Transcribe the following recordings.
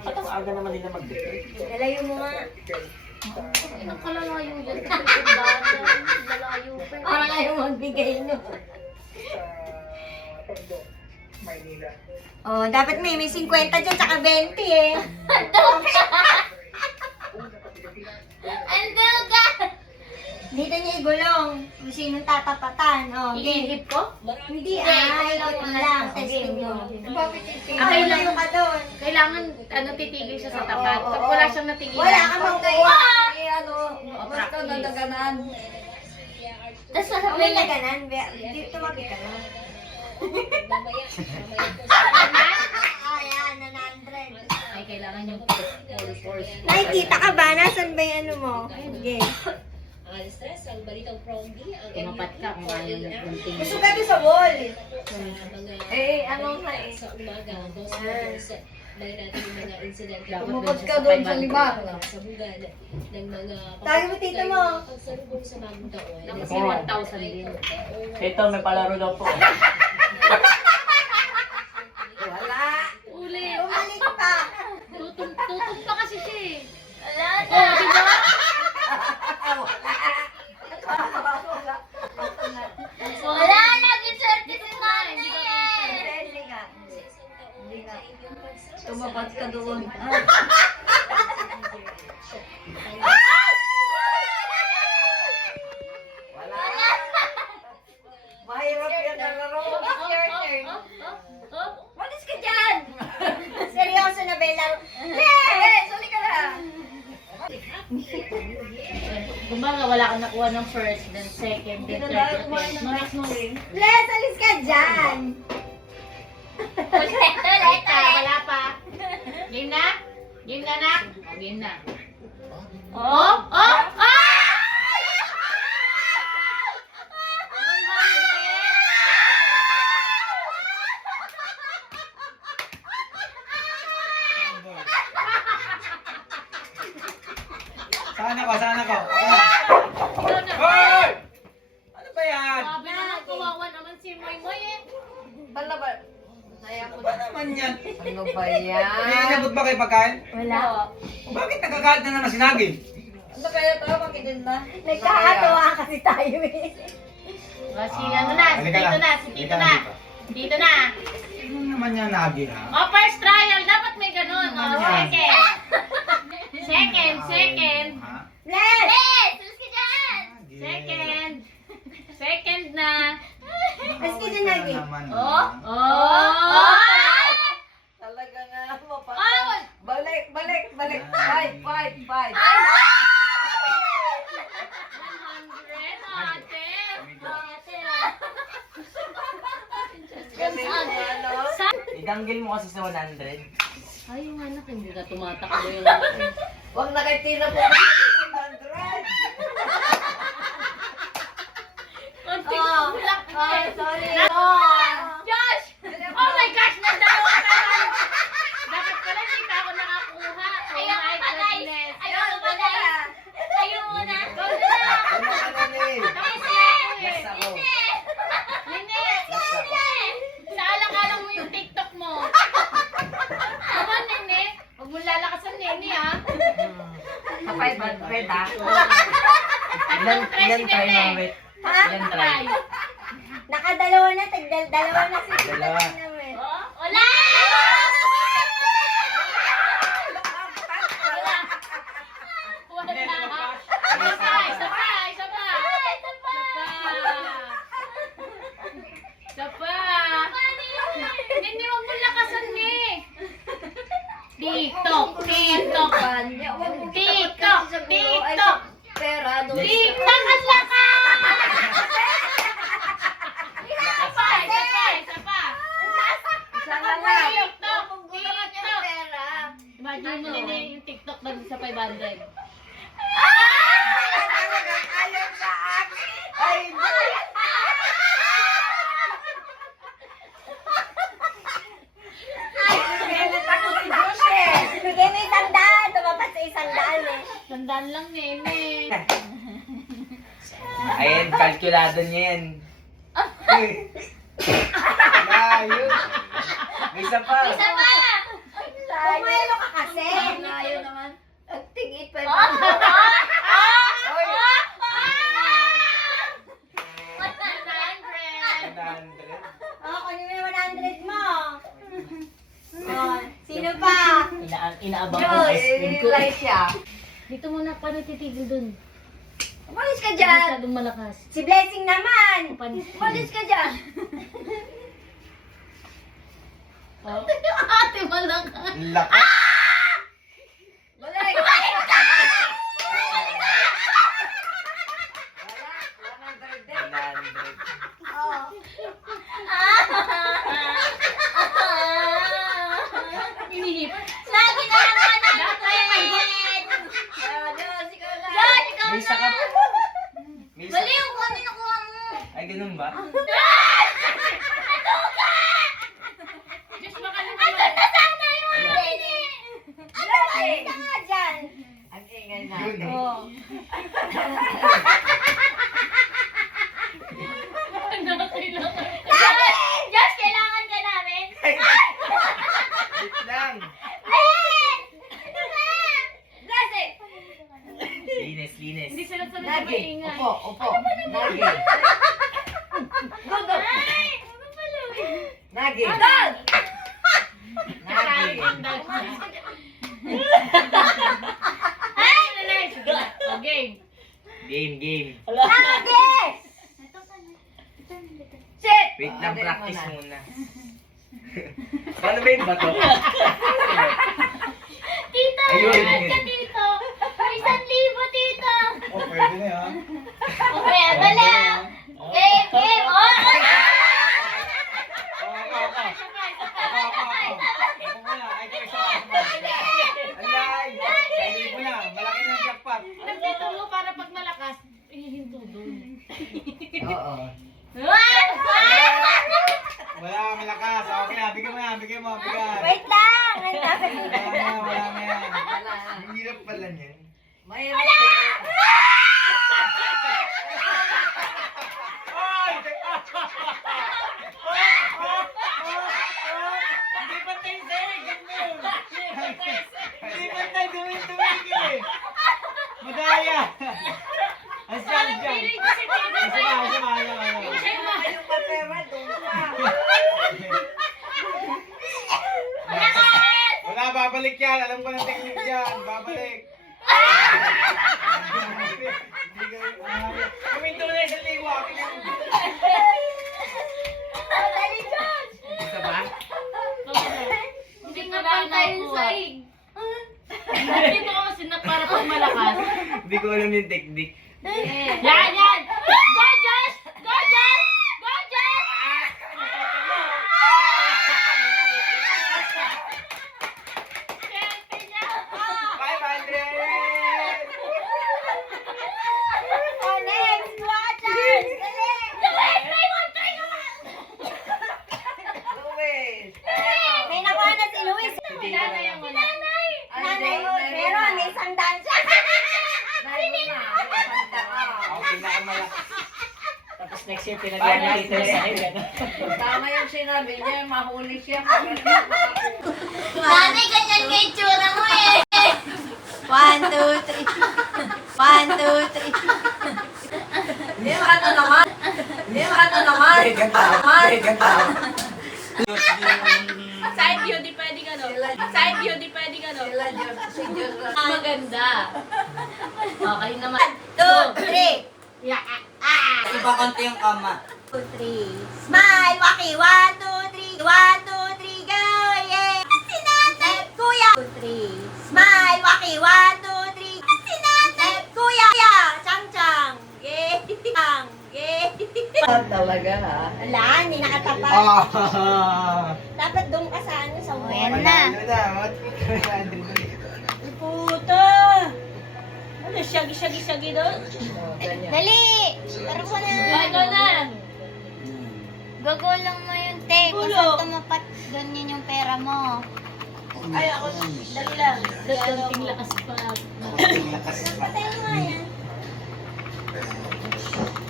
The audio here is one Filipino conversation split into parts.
Ba't ang aga naman nila mag-date? Lalayo mo nga. Anong kalalayo yan? Lalayo pa. Parang ayaw magbigay, no? Oh, dapat may 50 dyan, tsaka 20 eh. Ando ka! Dito niya igulong. Kung sinong tatapatan. Oh, Iihip ko? Hindi ikaw lang. Testing mo. Bakit Okay lang yung ka doon. Kailangan titigil siya sa tapat. Pag wala siyang natigilan. Wala ka makuha. Basta nagaganan. Tapos Kung sasabihin may niya, naganan, tumabi ka na. Ayan, 900. ay kailangan yung full force. Nakikita ka ba? Nasaan ba yung ano mo? Sige. Tumapat ka kung ayaw nagpunting. Gusto ka doon sa wall. Ano nga eh. Tumupot ka doon sa liba. Tawag mo tito mo. Kasi 1,000 din. Ito, may palaro daw po. Wala. Uli. Umalik pa. Tutum pa kasi siya eh. Wala Oh, di ba? Wala. Lagi swerte si Mami. Hindi ka kita. Hindi ka. Hindi ka. Tumapat ka doon. Wala. Mahirap yan na laro. It's your turn. Malis ka dyan! Seryoso na, Bella. Yes! Suli ka na! Kumbaga, wala kang nakuha ng first, then second, then third, then next mo rin. Les, alis ka dyan! Ulit, wala pa. Game na? Game na na? O, game na. Oh! Oh! Ah! Saan ako? Saan ako? Ikaw na. Hoy! Ano ba yan? Sabi naman, kawawa naman si Moy Moy eh. Bala ba? Ano ba naman yan? Ano ba yan? May inabot ba kayo pagkain? Wala. Bakit nagkakalat na naman si Nagi? Ano kaya tayo makikita na? Nagkakatawa kasi tayo eh. O, si ano na, si Halika Tito na. na, si Tito Halika na. dito. Dito na. Ano naman yan, Nagi, ha? O, first trial, dapat may ganun. O, Ano yan? second. Second, second. Ha? Les! Les! Tulis ka dyan! Nagi. Second. Second na. Alis ka dyan, Nagi. Naman, Oh! ha? Oh! Talaga nga mapa. Oh! Balik. Five, Five. 100, ate. Ano? Idanggil mo kasi sa 100. Ay, yung anak, hindi na tumatakbo yung anak. Huwag na kay Tina po. 100. Konting Oh, bulak na oh, eh. sorry. Josh! Oh my gosh, nagdalawa ka naman! Dapat pala hindi pa ako nakakuha. Oh my goodness. Ayaw mo na. Ayaw mo na. Go na. Ano ka na, Nel? Tapos na ako eh. Yes, ako. Nene! Yes, ako. Sa alang-alang mo yung TikTok mo. Tama, Nene. Huwag mo lalakasan, Nene, ha? Sa 500 ah. Tatlong tres Ilan si try, Nene. Mawit? Ha? Ilan try? Nakadalawa na, dalawa na si Tina Dalawa. naman. Oh, wala! Wala. Isa pa, isa pa, isa pa. Isa pa. Hindi, huwag mo lakasan, ni. TikTok, TikTok. TikTok, TikTok. Pera, doon. TikTok ang lakas! Isa pa, isa pa, isa pa. Isa na lang. TikTok, Paggulangan niya TikTok. pera. Imagine mo, Nene, yung TikTok na sa 500. Talagang ayaw sa akin. Ay, Galit ako si Josh eh. Bigay mo 100. Tumapat sa 100 eh. Tandaan lang, Nene. Ayan, kalkulado niya yan. Ayun. May isa pa. Isa pa! Pumelo ka kasi. Ayaw naman. At tigit pa. Oy! 100. 100. Oh, kunin mo yung 100 mo. Oh, sino pa? Inaabang ko ang ice cream ko. siya. Dito muna, paano titigil dun? Umalis ka Hindi dyan. masyadong malakas. Si Blessing naman. Panis. Umalis ka dyan. Oh. Ate, malakas. Laki. Balik! Oh. Inihip. Lagi na lang ka na. Josh, ikaw na. Josh, ikaw May na. sakat. May sakat. Baliw ko, ano nakuha mo? Ay, ganun ba? Diyos, baka Andun naman. na sana yung akin eh. Ano ba? Ka nga dyan. Ang ingay na. Yun eh. Oh. Josh, kailangan ka namin. Wait lang. Ano ba? Blessing. Linis, linis. Hindi sila sa Nagi. maingay. Upo. Nagi. Gogo. Ay, ano pala eh? Nagi. Dad! Nagi. Okay. Game, game. Lagi! Sit! Wait lang, Ano, practice ano? muna. Paano ba yung bato? Tito, Ayun. ingat ka dito. May 1,000, tito. Oh, pwede na yan. Okay, ano lang. Game, game. Oh! Alay! Sabi mo na, malaki na ang jackpot. Nandito mo para pag malakas, ihihinto doon. Oo. Wala, malakas. Okay na, bigyan mo yan, bigyan mo, bigyan. Wait lang. Wala na yan. Wala. Ang hirap pala niyan. Mahirap. Ay! Hindi pantay sa'yo, ganun. Hindi pantay, tumingin eh. Madaya. Asyan, asyan. Feeling ko si Tito Asya, sa'yo. asya. Yung papera, doon pa. Wala, babalik yan. Alam ko ng technique yan. Babalik. Kuminto na yung sa liwa. Dali, Josh. Isa ba? Hindi nga pantay yung sahig. Dito ko kasi na para pag malakas. Hindi ko alam yung technique. Yan, yan! Go, Josh! Go, Josh! Go, Josh! Swerte niya. 500! Oh, next. Watchers. Dali. Luis, may 1,000 naman. Luis. May nakuha na si Luis. Wala na yung wala. Nanay. Nanay, Nanay. meron. May 100 siya. Nai mo na. Ako pinakamalaki. Tapos next year, pinagawa niya dito sa Tama yung sinabi niya, mahuli siya. Nanay, ganyan kay tsura mo eh. 1, 2, 3. 1, 2, 3. Hindi, ano naman. Hindi, ano naman. Side view, di pwede ka no? Side view, di pwede ka no? Sila Diyos, si Diyos. Maganda. Okay naman. 2, 3. Yeah. Iba konti yung kama. 2, 3. Smile, Waki. 1, 2, 3. 1, 2, 3, go! Yeah! Sinatay, kuya! 2, 3. Smile, Waki. 1, 2, 3. Sinatay, kuya! Chang, chang. Yeah! Chang. Yeah! Talaga ha. Wala, hindi nakatapat. Dapat doon ka sa ano, sa wall. Ano na? Puta! Ano, shaggy doon? Dali! Tara ko na! Ito na. Gagulong mo yung te. Kung Gulo. saan tumapat, ganyan yung pera mo. Ay, ako, dali lang. Konting lakas pa. Patay mo nga yan.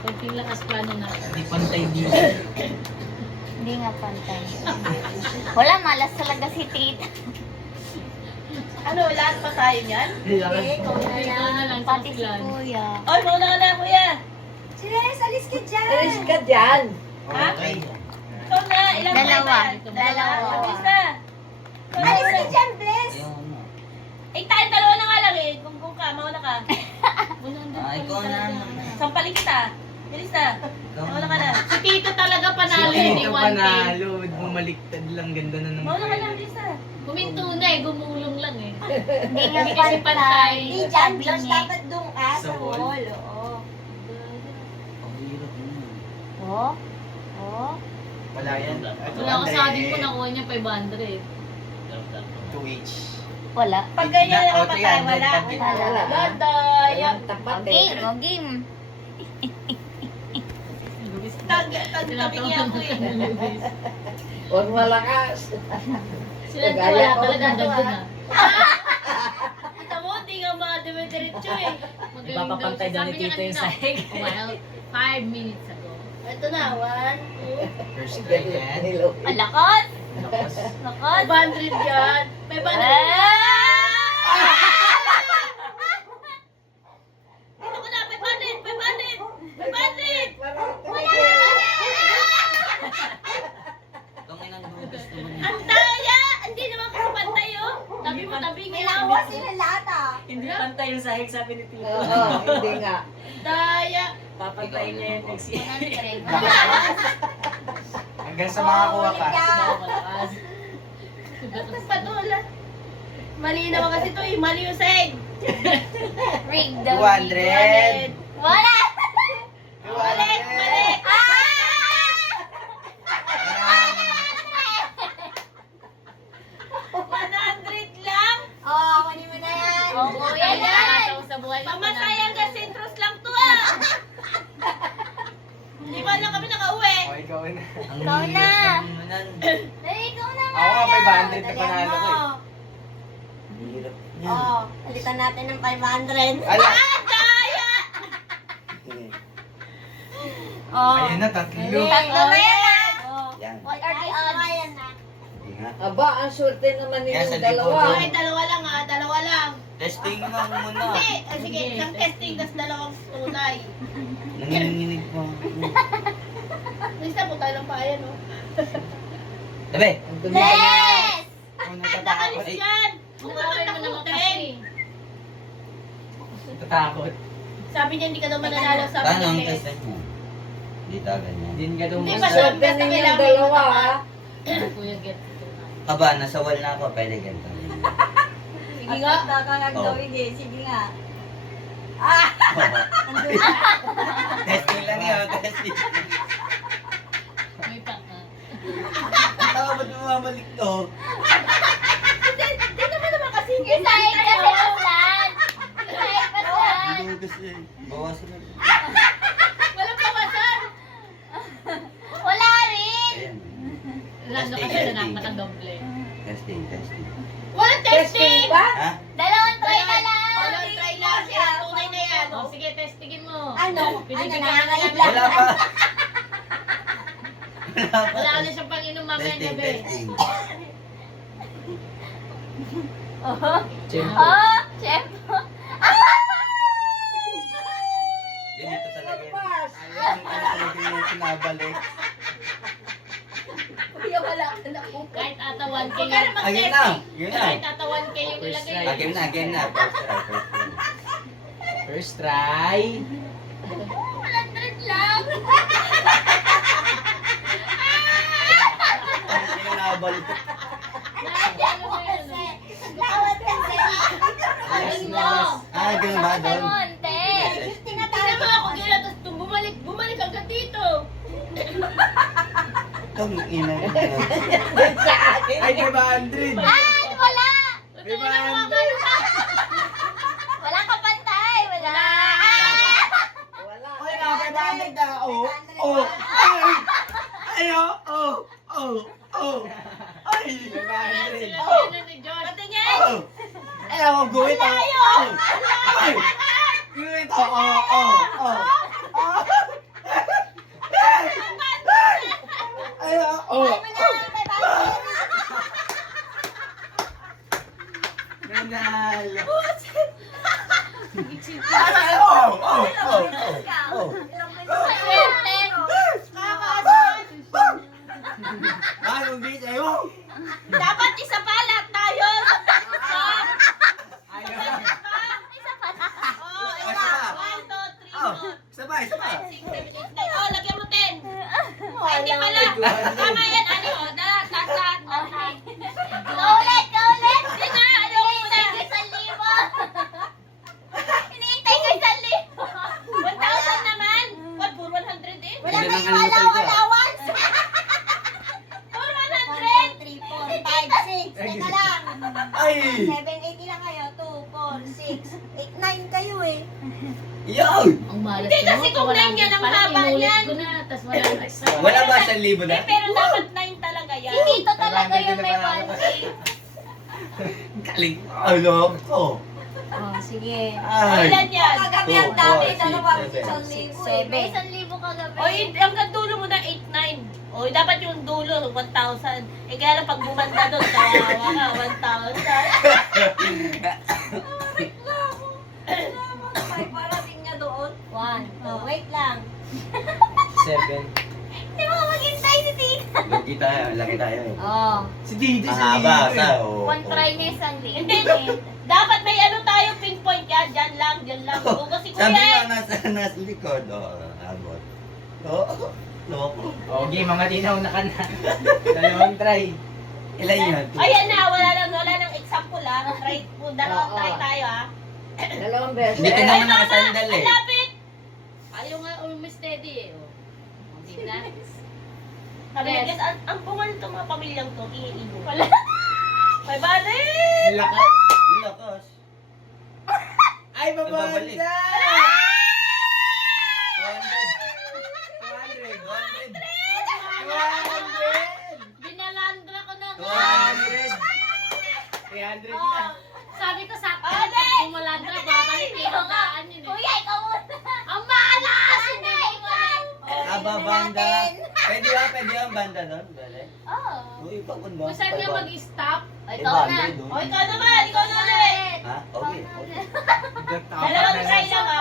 Konting lakas plano na. Hindi pantay dito. Hindi nga pantay. Wala, malas talaga si tita. Ano, lahat pa tayo niyan? Hindi, ikaw Ikaw na na lang, lang. Pati si lang. kuya. Oy, mauna ka na, kuya. Ches, alis ka dyan. Alis ka dyan. Ha? Ikaw na, ilang Dalawa. tayo ba? Dalawa. Mabilis na. Alis ka dyan, bless. Eh, tayo dalawa na nga lang eh. Kung ka, mauna ka. Ikaw na. Sampalin kita. Bilis na. Mauna ka na. Si Tito talaga panalo Sige, ni ito 1K. panalo. Bumaliktad lang. Ganda na naman. Mauna ka na, bilis na. Kuminto na eh, gumulong lang eh. Hindi nga Hindi kasi pantay. Hindi dyan, Sabi Josh, niya. dapat doon ka Sa sa wall. wall. Oo. Oh? Oh? Wala yan. Wala ko sa atin ko nakuha niya 500. 2H. Wala. Pag ganyan na Oh, kapatay, 300, wala. pag- Wala. Ladaya. Okay, o game. Tabi niya ako eh. Huwag malakas. Sila wala talaga ganda na. Kita mo, hindi nga makadiretso eh. Ipapapantay daw ni Tito yung sahig. Well, 5 minutes ago. Ito na, 1, 2, First try yan. Alakot! Lakas. Lakot! 500 yan. 500 Dito ko na, 500! 500! 500! Ang daya! Hindi naman kasi pantay oh. Tabi mo, tabi May niya. lawa sila lahat ah. Hindi pantay yung sahig, sabi ni Tito. Oo, hindi nga. Daya. Papantayin niya yung next year. Hanggang sa makakuha ka. Malakas. Ba't patula? Mali naman kasi ito eh. Mali yung seg. Rig daw. 200. Wala! Balik! Balik! lang? Oo, kunin mo na yan. O, kuya yan! Nakakatawa sa buhay. Pamatayang ka sentros lang to ah! Hindi ba lang kami nakauwi? O, ikaw na. Ikaw na! Dali, ikaw na Ako nga, Maya. 500 na panalo ko eh. Hirap Oo, palitan natin ng 500. Ala! Daya! Oo. Ayun na, tatlo. Tatlo na yan ah. Yan. What are the odds? Yan ah. Hindi nga. Aba, ang swerte naman Kaya ninyong sa dalawa. likod, Okay, dalawa lang ah. Dalawa lang. Testing lang muna. Hindi. Sige, isang testing, tas dalawang tunay. Nanginginig pa. Isa po tayo lang pa yan oh. Tabi! Ang dumi ka na. Yes! Ako natatakot. Nakalis Ay, yan! Huwag ka Nakawin mo naman matakutin! kasi. natatakot. Sabi niya hindi ka daw mananalo sa Paano ang amin. test mo? Hindi ta ganyan. Hindi ka daw Hindi mas- pa Swerte Basta ninyong kailangan dalawa, matapat. ha? Kuya get ito na. Aba, nasa wall na ako. Pwede ganito. Sige nga. Kakagawin eh. Sige nga. Ah! Andun na. Testing lang yun. Testing. May paka. Tama ba't bumabalik to? Hindi naman naman kasi Yung sahig kasi ulan! Yung sahig pa saan? Hindi ko kasi. Bawasan na. walang pawasan! Wala rin! Ayan. Lalo kasi na nakadoble. Testing, testing. Walang testing! ba? Ha? Dalawang try na lang! Walang try lang. Yan, tunay na yan. O sige, testingin mo. Ano? Pinibigyan Ano, ka na namin. Wala pa. Wala pa. Wala ka na siyang pang-inom mamaya Testing, gabi. testing. Oh! Siyempre. Oh! Chef! Ganito talaga yun. Pass. Ayun talaga yung sinabalik. Kuya, wala ka na po. Kahit ata 1K Huwag ka na yung... Ayun na. Yun na. Kahit ata 1K yung ilagay. Game na, game na. First try, first try. First try. 100 lang! Sino nabalik? Ano mo yun? Tawad kasi. Last na last. Ah, ganun ba doon? Monte! Tingnan mo ako gila, tapos bumalik agad dito. Itong ina. Sa akin. Ay, 500! Ay! Wala! Tingnan mo ako. Wala ka pantay! Wala! Wala. Ay, nakapagdamag na. Oh, oh, ay! Ay, oh, oh, oh, oh. Ay, 500. Sila ni Josh. Patingin! Oh! Ay, ako guhit ako. Oh! Ay! Guhit ako. Oh, oh, oh. Oh! Ay, oh, oh. Ganun Nanalo. Swerte. Ay, hindi sa'yo. Dapat isa pa lahat tayo. Isa pa na. Oh, Isa isa. pa. 1, 2, 3, Oh, 4, isa pa, isa pa. 5, 6, 7, 8, 9. Oh, lagyan mo 10. Ay, hindi pala. Tama yan, ano? Lahat. Kaulit, kaulit. Hindi na, ano mo na. Hinihintay ko 1,000. 1,000 naman. What, puro 100 eh? Wala Hindi tayong naman kalmutan ka. allowance. Puro 1, 100. 2, 3, 4, 5, 6. Teka lang. Ay! 780 lang kayo. 2, 4, 6, 8, 9 kayo eh. Yo! Ang malas Hindi, mo, kasi kung wala 9 yan, ang parang haba inulit yan. ko na, tas wala na extra. Wala ba 1,000 na? Eh, pero dapat 9 talaga yan. Si Tito talaga yung may 1K. Galing. Ano ko? Oh, sige. Ay. Ilan yan? Kagabi ang 2, dami, 4, 6, dalawang 7. 1,000 May eh. 1,000 kagabi. O, hanggang dulo mo na 8-9. O, dapat yung dulo, 1,000. Eh, kaya lang pag bumanda doon, kawawa ka, 1,000. May parating niya doon. 1, 2, wait lang. 7. Di mo maghintay si Tita. Lagi tayo, laki tayo eh. Oh. Si Didi, si Mahaba Didi. sa oh. One try na isang Hindi, dapat may ano tayo, pinpoint yan. Diyan lang. O, kasi Sabi kuya, ko, nasa likod. Abot. Loko. Okay, mga tinaw na ka na. Dalawang try. Ilan yun? ayan na, wala nang example ha. Try, dalawang try tayo ha. Dalawang beses. Hindi ka naman nakasandal eh. Ang lapit! Ayaw nga steady eh. Oh. Hindi na. Sabi Yes. guys, ang bunga nito mga pamilyang to, iiibo. Wala. May balik! Lakas. Lakas. Ay, Babalik. babanda! 200. Binalandra ko na nga. 200. 300 Oh, na. sabi ko sa Ate! akin, bumalandra, babalik eh. Bagaan yun eh. Kuya, ikaw muna. Ang malas! Hindi ko Banda. Pwede ba banda doon? Bale. Oh. Uy, pagod ba? Kung saan nga mag-stop, Ikaw na. O, ikaw naman, ikaw na ulit. Ha? Okay. Dalawang try lang ha.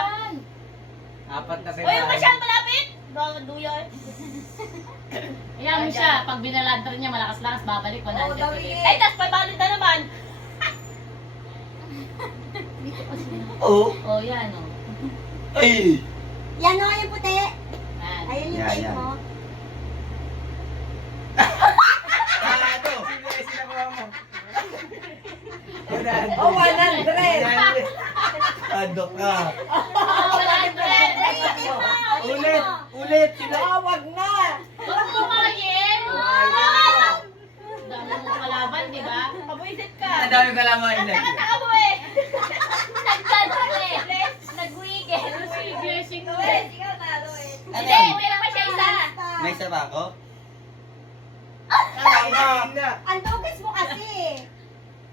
Apat na O, yung masyadong malapit. Bawang duyan. Ayan mo siya, pag binalandra niya, malakas-lakas, babalik, 100 Oo, daw ulit. eh. Ay, tas may balik na naman. Oh. Oh, yan oh. Ay. Yan o, yung puti. Yan. Ayun yung Yan, tape yan. mo. Ano? Oh, 100. Ano ka? Oh, 100! Ulit. Sila. Oh, wag na. Huwag kumain! Dami mo kalaban, di ba? Pabuisit ka. Ang dami ka lang mga Ang ilan. taka-taka mo eh. Nag-wiggle. Si blessing mo. Ikaw talo eh. Hindi, meron pa siya isa. May isa ba ako? Ang dugas mo kasi.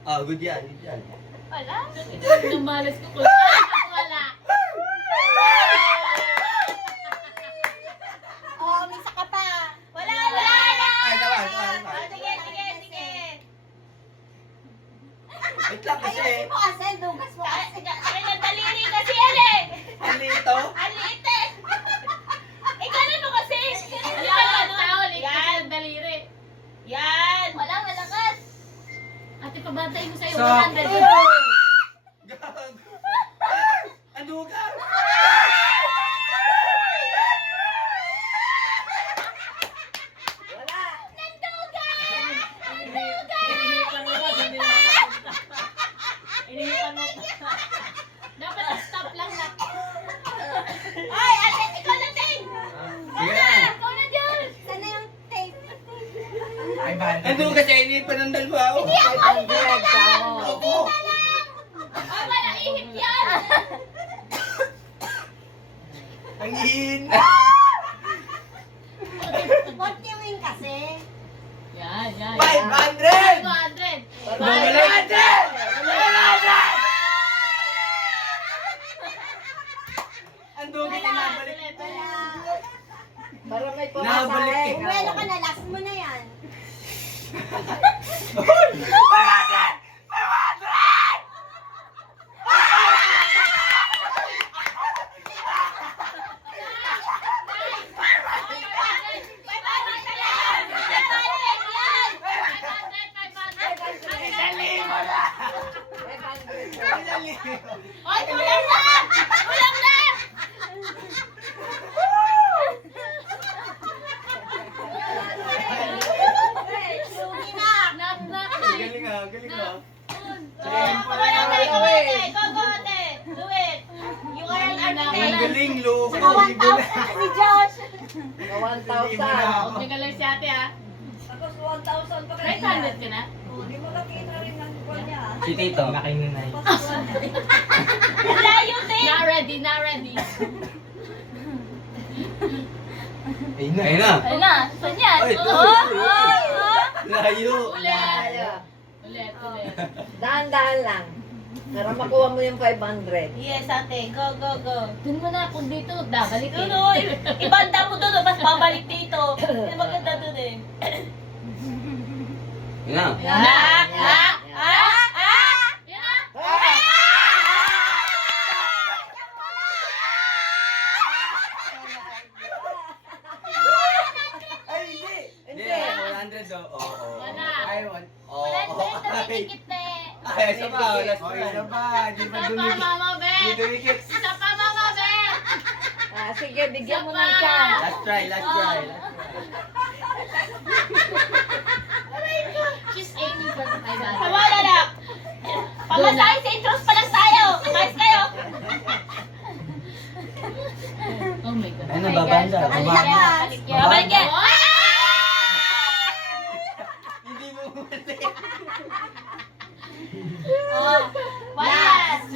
Ah, good yan. Good yan. Wala. Namalas ko kung wala. Oh, may isa ka pa. Wala na. Ay, tawa. Ah, sige. Wait lang kasi. Ayusin mo kasi, dugas mo kasi. Ay, nagdaliri kasi yan eh. Ang lito. Ang liit eh. Eh, ganun mo kasi. Ayan, ang tao, Yan. likas ng daliri. Yan. Walang malakas. Ate, pabantay mo sa'yo, So, 100. Gago. Ano ka? Wala. Inihipan mo pa. Dapat stop lang na. Ay, ate, ikaw na din. Sige na. Ikaw na dyan. Sana yung tape. Ay, banda. Ano kasi inipan ng dalawa ako. 500 ka. Ako. Oh, wala, ihip yan. Ang ihin. Konti win kasi. Yan. 500! 200. Bumalik. Ang dugi na nabalik. Para may Nabalik pumasahe. eh. Buwelo ka na, last mo na yan. Ay, kulang na! Kulang na! Sugi na. Knock, knock. Galing ah, galing ah. Go, ate. Do it. You are an Ang architect. galing, loko. Saka 1,000 si Josh. 1,000. Huwag niyo galang si ate ah. Tapos 1,000 pa May 100 ka na? Hindi mo nakita rin ang buwan niya. Si Tito. Laki na na. Ang layo din. Not ready, not ready. Ayun na. Ayun na. Ayun na, saan yan? Ay, Layo. Ulit. Ulit. Dahan-dahan lang. Para makuha mo yung 500. Yes, ate. Go. Dun mo na, kung dito, babalik eh. Doon, ibanda mo doon, mas babalik dito. Hindi maganda doon eh. Yun na. Yan na. Ay, hindi. Hindi. 100 do. Oo. Wala. I want. Oo. Wala, Ay, dumikit na eh. ay, isa pa. Last Oh, one. isa pa. Di Isa pa pa, dumikit. Mama Di Bet. dumikit. Isa pa, Mama Bet. Sige, bigyan mo Isa ng pa. chance. Last try, last try. She's aiming for the 500. Tama na lang. Pamasahe sa intros pa lang tayo. Guys kayo. Oh my God. Ano, babanda? Ang lakas. Babalik yan. Hindi mo mali. Oh, last.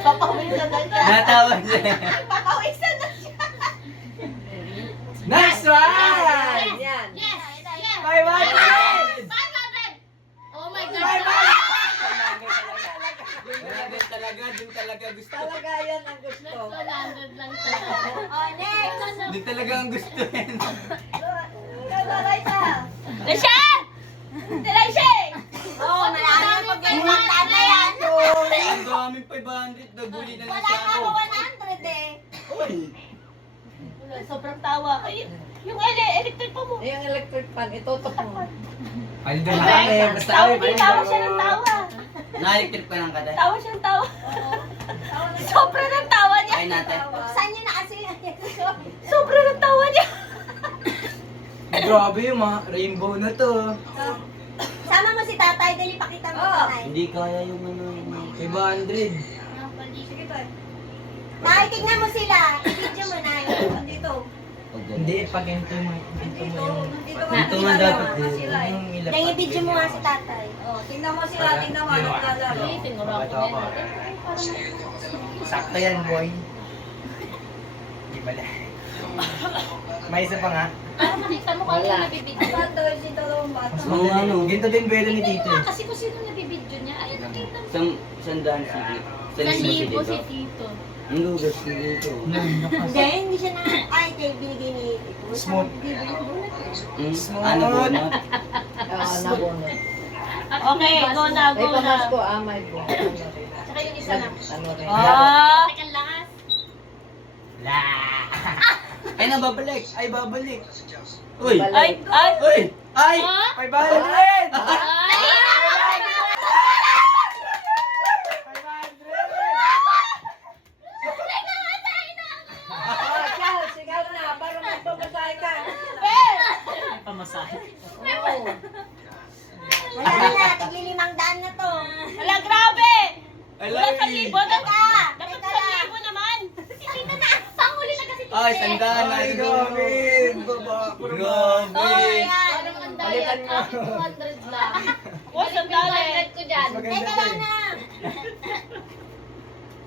Papawisan na siya. Natawa siya. Papawisan na siya. Next one! Yan. Yes! Yes! 500! 500! Oh my God! 100 talaga, dun talaga gusto. Talaga yan ang gusto. Next 100 lang siya. Oh, next. Dun talaga ang gusto yan. Laisha! Laisha! Oh, malaki na pag-iwantan na yan. Ang daming 500, nabuli na lang Wala siya nga ako. ako 100 eh. Uy! Sobrang tawa. Ay, yung electric pa mo. Yung electric fan, itutok mo. Paldo na kami. Basta kami. Tawa siya ng tawa. Naliktrip ka ng kada. Tawa siya ng tawa. Sobra ng tawa niya. Ay natin. Saan niya na kasi? Sobra ng tawa niya. Grabe yung mga rainbow na to. Sama mo si tatay, dali pakita mo tatay. Hindi kaya yung ano. 500. Tay, tignan mo sila. I-video mo na yun. Andito. Hindi, pag ito mo yung... Dito nga dapat Yung ilapag. Nang i-video mo nga si tatay. Tingnan mo sila, tingnan mo. Naglalaro. Ay, tinuro ako din. Sakto yan, boy. Hindi pala. May isa pa nga. Para makita mo kung ano yung nabibidyo. Mas Oo, madali. ano? Ganito din pwede ni Hindi Tito. nga, kasi kung sino nabibidyo niya, ay nakita mo. Sandaan si Tito. Sa libo si Tito. Ang lugas si Tito. Hindi, hindi siya na... Ay, tayo binigay ni... Smooth. Ano po na? Nabunod. Okay, go na, Ay, go pamas na. ko, may po. Saka yung isa na. Ano rin. Ah! Teka lang. La! Ay, nababalik. Ay, babalik. Uy! Ay, ay! Uy! Ay! Ah? 500! Ay! Charles, sigaw na, para magpapasay ka. Pamasahe. Oo. Wala na, tigli-500 na to. Wala, grabe! I Wala love sa you! libo, dapat sa libo naman. Dito na, panghuli na kasi Ay, sandaan na. Ay, grabe! Baba ko naman. Oh, Grabe! yan. Parang ang daya. Akin 200 lang. Oh, sandali. 200 ko dyan. Maganda Teka to lang eh. na.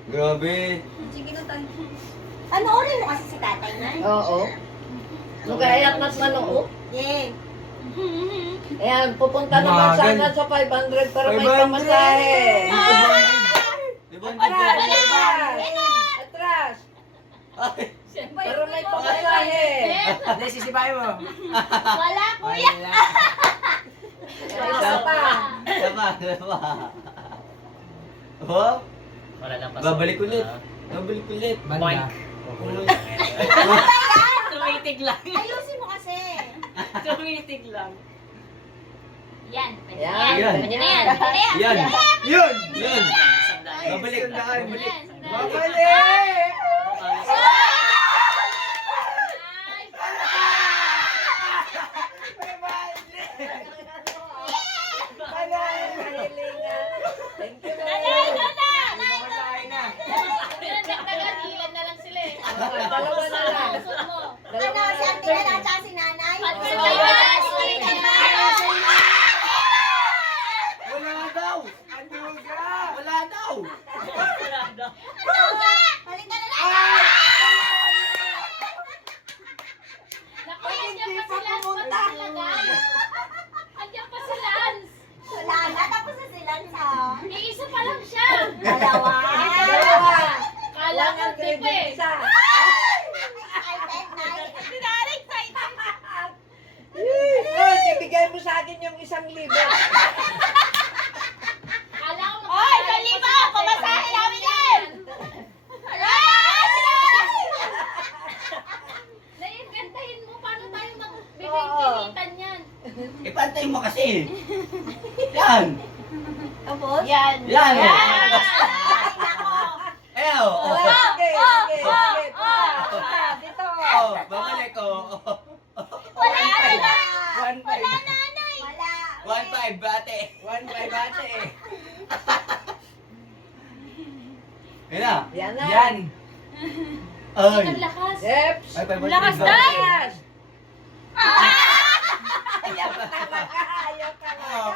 Grabe! Panoorin mo kasi si tatay na. Oo. Nagayat mas manoo. Yeah. Ayan, pupunta naman Magal. sana sa 500 para may 500. pamasahe. Atras! Atras! Atras! Ay! Para may pamasahe. Hindi, sisipahin mo. Wala, kuya. Wala. Isa pa. Sama, sama. Oh, Wala lang babalik ulit. Babalik ulit. Banda. Ayusin mo kasi. Yan. Pwede Yan. na yan. Pwede na yan. Pwede na yan. Yan. Yun! Yun. Babalik. Sandaan. Babalik. Babalik! Thank you. Nanay, nanay! Mamalain na. Nagtagadilan na lang sila eh. Dalawa na lang. Usod mo. Dalawa Ano, na si lang. Auntie Nana at saka si Nanay? Patay Oo. na yan. Patay na yan. Wala daw! Anduga! Wala daw! Halika na lang. Naku, andiyan pa si Lance maglalagay. Andiyan pa si Lance. Wala na, tapos na sila sa... Iisa pa lang siya. Dalawa. Dalawa. Kala ko tip eh. Isa. Excited, Nay. Lord, ibigay mo sa akin yung 1,000. Kala ko Oy, kaliba! Pamasahe namin yan! Naiingantahin mo paano tayo Oo. magbibigay-kinitan yan. Ipantay mo kasi. Yan. Tapos? Yan. Yan. Ay, nako. Eh, oh. Oh. Sige, sige, sige. Dito. Oh, babalik oh. Wala na. 1-5. Wala, Nanay. Wala. 1-5, bate. 1-5 ate eh. Yan na. Yan na. Yan. Ay. Ang lakas. Jeps. Ay, 5 Lakas na. Yes. Ayaw talaga.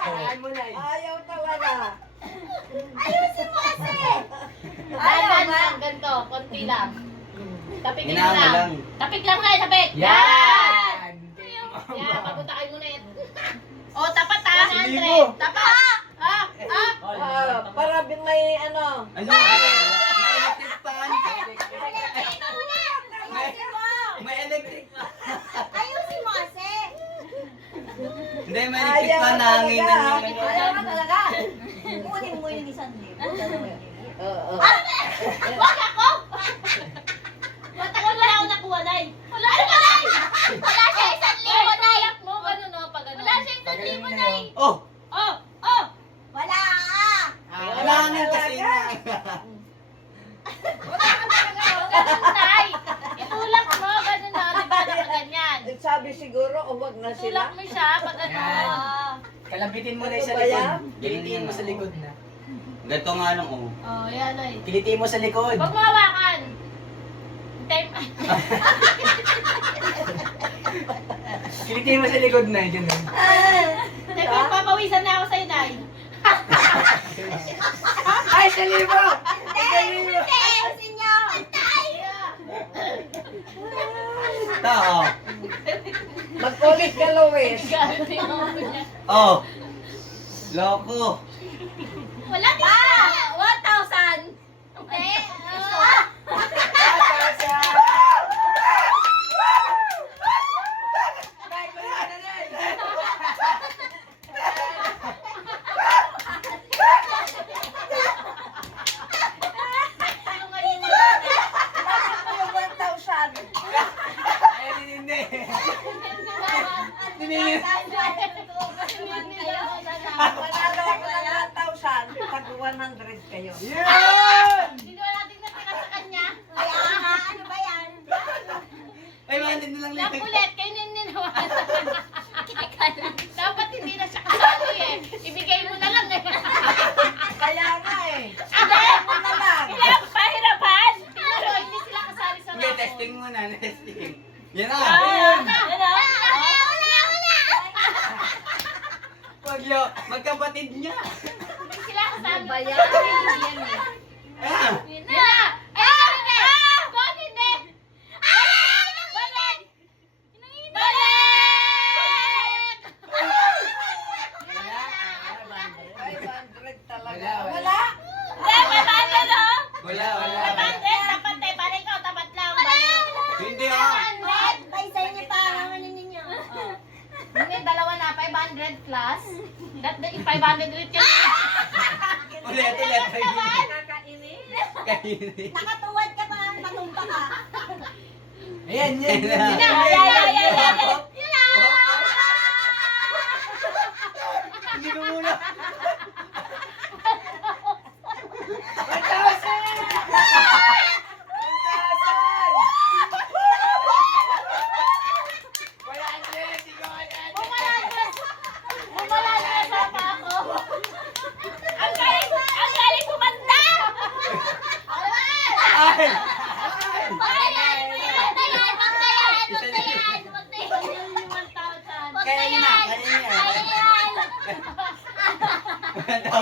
Saan mo na eh. Ayaw talaga. Ayusin mo kasi. Dahan lang, ganito, konti lang. Tapikin mo Hinama lang. lang. Tapik lang kayo, tapik. Yan! Yan, papunta kayo muna yan. O, tapat ha, Libo. Andre. Tapat. Para may ano. Ano? May electric fan. Ayusin mo. May electric fan. Ayusin mo kasi. Hindi, may electric fan na hangin na talaga. yung Ayaw ka talaga. Kunin mo yung 1,000. Oo. Wag ako. Matagal wala ako nakuha, Nay. Wala siya, Nay. Wala siya, 1,000, Nay. Mo, ganun, no, pag ganun. Wala siya, 1,000, Nay. Oh! Oh, oh. Wala. Wala nga kasi na. Ganun, Nay. Itulak mo, ganun na. Di ba, pag ganyan. Sabi siguro, huwag na Itulak sila. mo siya, pag ganun. Kalabitin mo na Ano sa ba yan? likod. Kilitiin mo sa likod na. Ganito nga lang oh. Oh, yan, Nay. Kilitiin mo sa likod. Huwag mo hawakan. Time. Kilitiin mo sa likod na. Diyan na. Time, papawisan na ako sa'yo, Nay. Ay, sa libo! Hindi. Ayusin niyo. Tao. Mag-ulit ka, Luis. Gabi ako niya. Oh. Loko. Wala din siya. 1,000. Hindi. Yung 1,000. Ay, hindi. Manalo ako ng 1,000. Pag 100 kayo. Yan! Hindi natin natira sa kanya. Kaya nga, ano ba yan? Ay, man, hindi na lang Lang ulit, kayo ninawasan. Dapat hindi na siya kasali eh. Ibigay mo na lang eh. Kaya nga eh. Hindi! Mo na lang. Hirap, pahirapan! Pero hindi sila kasali sa Hindi, laro. testing muna, testing. Yan na. Ano? Paglo, magkapatid niya. Hindi sila kasali. Ba yan? Hindi yan eh. Ah! Yun na! Ay, hindi! Bakit hindi? Balik! Balik! 500 talaga. Wala. Wala. Hindi, mabanda no? Wala, wala. Mabanda, tapat eh. Balik ko, tapat lang. Balik! Hindi ah. Tayo sa inyo pa. Ano ninyo? Hindi, dalawa na, 500 plus. That 500 ulit yun. Ulit. Nakakainis. Kainin. Nakatuwad ka pa. Patumpa ka. Ayan, yan. Yan na. Yan, yan, yan, yan, yan.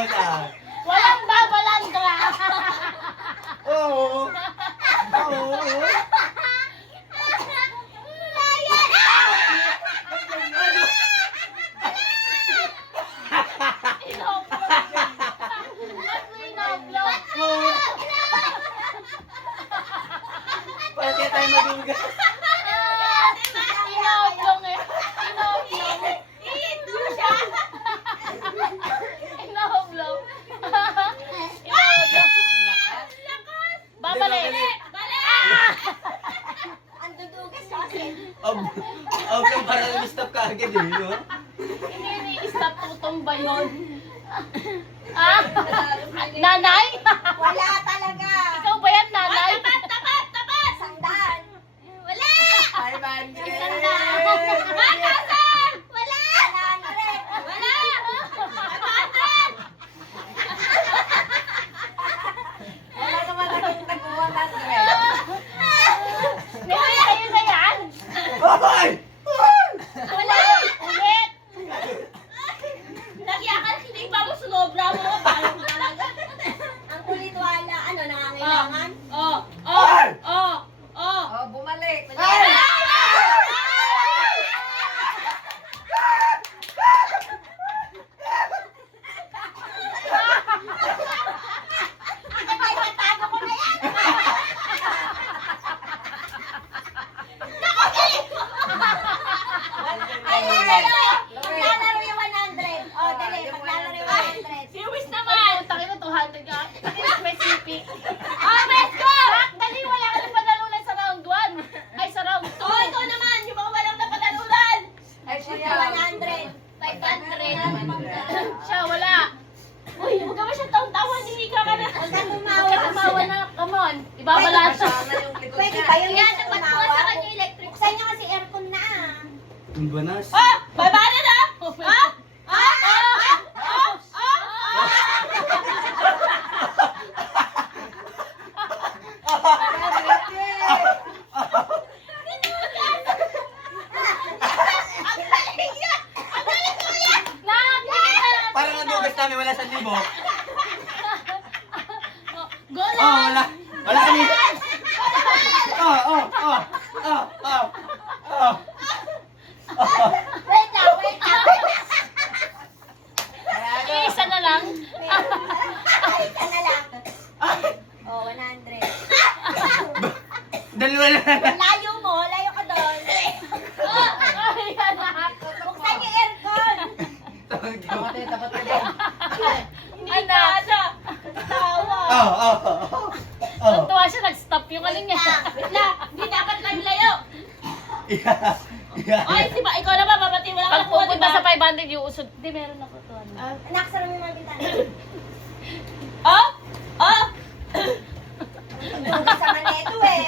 saan? Walang babalandra. Oo. Oo. Oo. Bakit tayo madugas? Inoblong eh. Inoblong. Inoblong. Babalik. Ang dudugas kasi. Ang parang stop ka agad eh, no? Hindi ni-stop tutumba yun. Ah? Nanay? Wala talaga. Ikaw ba yan, nanay? Sandaan. Wala! 500! Wala! 100. Wala! Wala naman akong nag-100. Kuya, ayun na yan! Babay! Wala! Ulit! Nagyakan, hindi pa mo sunobra mo. Parang talaga. Ang kulit wala. Ano, nangangailangan? Oh! Ay! Oh! Oh! Oh, bumalik. Tago ko na yan. Ay, maglalaro yung 100. Oh, dali. Maglalaro yung 100. Si Luis naman! Takin na 200 ka. Specific. Oh, let's go! Dali, wala ka na panalunan sa round 1. Ay, sa round 2. Oh, ito naman! Yung mga walang napanalunan! Ay, siya. 100. 500. Siya, wala. Uy, huwag ka ba siya taon-tawa? Hindi ka na. Huwag kang Huwag tumawa. ka tumawa na. Come on. Ibabalasa. Kasama yung likod Pwede niya. ba yun? Yan, nagpatuwa sa kanya yung electric. Buksan niyo kasi aircon na. Ang banas. Ah! Babala na! Ah! Ah! Ah! Ah! Parang nadugas namin, wala 1,000. Goal! Oh, wala. Wala kami. Wait lang, wait lang. Isa na lang. Ay, ka na lang. Oh, 100. Dalawa na. Layo mo, layo ka doon. Ay, anak. Buksan yung aircon. Tapat eh, tapat eh. Hindi na, ano. Tawa. Oh. Tuwa siya, nag-stop yung ano niya. Wait lang, hindi dapat lang layo. Ay, diba, ikaw na ba, babati mo lang Pag ako, pupunta diba? sa 500 yung usod. Hindi, meron ako to. Anak, sarang mo yung mga bintana. Oh? Oh? Dudugas sa maneto eh.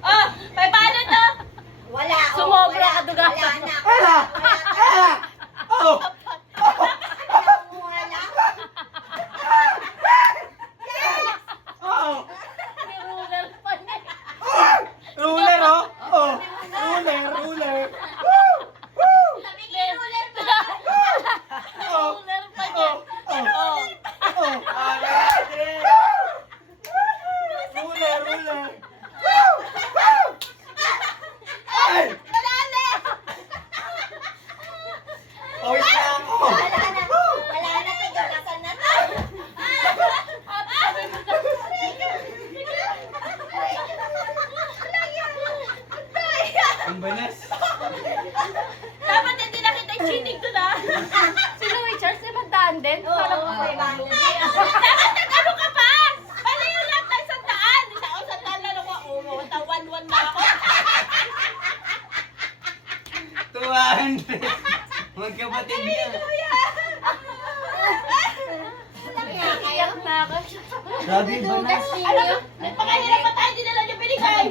Oh? May paano to? Wala, oh. Sumobra wala, ka, dugas. Wala, anak. Ella! Ella! Oh! Wala. Oh! May ruler pa niya. Ruler, oh! Oh! Ruler! May ruler pa. Oh! Ruler pa niya. Oh! Oh! Ruler! Ay! Pawis na ako! Wala na. Wala na. Tigugasan na to. Ang banas! Dapat hindi nakita yung cheating to na. Si Louie Charles, di ba daan din? Parang Oo, okay lang. Dapat nag-ano ka pa? Pala yung lang tayo 100. Isa o 100 lang ako. Oh, 1-1 na ako. 200! Magkapatid niya! Iyak na ako. Grabe yung banas! Alam mo, nagpakahirap pa tayo, dinala niyo binigay.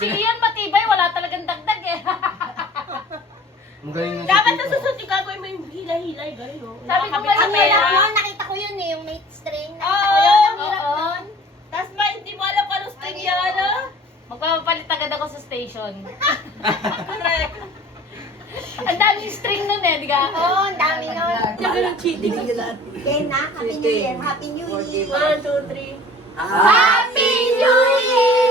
Si Ian matibay, wala talagang dagdag eh. Ang galing ng Dapat tito. sa susunod yung gagawin mo yung hilay-hilay. Gano'n, no? Sabi ko Nakakabit ba sa Ang yun, pera. hirap nun, nakita ko yun eh, yung mate string. Oo. Nakita ko yun, ang hirap Oo. nun. Tapos ba, hindi mo alam kung anong string yan, ano? Magpapapalit agad ako sa station. Correct. Ang daming string nun eh, di ka? Oo, ang walang cheating. Ken na, Happy New Year, Happy New Year. 1, 2, 3. Happy New Year!